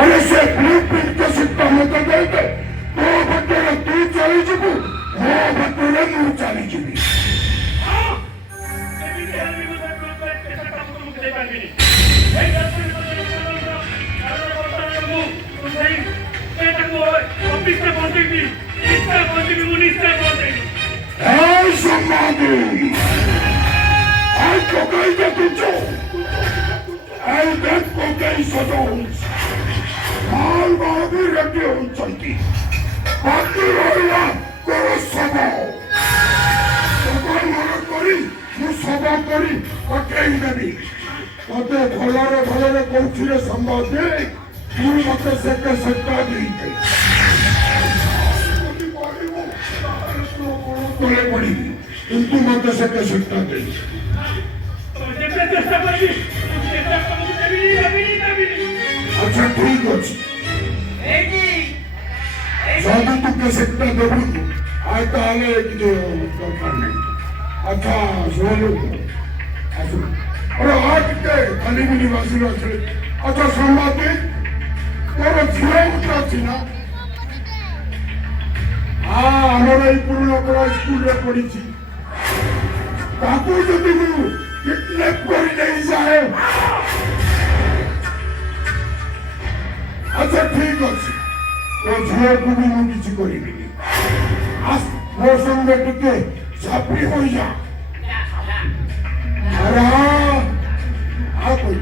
अरे से ब्लूप्रिंट के सिक्का मत देते तो बच्चे तू चली जीबू हो बच्चे मु चली GB Hey, somebody! I cocaine the control! I get cocaine sodos! All body ready on Chanti! Baki Roya, Goro Sabo! Soba Mara Kori, you Soba Kori, cocaine baby! Kate Bhalare Kouchire Sambade, you Mata Seka Seka Dite! तोले पड़ी उनको मत सके सकता नहीं अच्छा ठीक है ज़्यादा तो कर सकता दबू आज तो आले एक जो करने अच्छा सोलो और आज के खाली भी निवासी लोग अच्छा संभाते तेरे जीवन उतना थी ना আমার এই পুরনো পড়া স্কুলে পড়েছি কাকু যদি কিডন্যাপ করে নিয়ে যায় আচ্ছা ঠিক আছে ও ঝিয়াকে আমি কিছু করিনি আজ ওর সঙ্গে টিকে চাপড়ি হয়ে যা আরে কই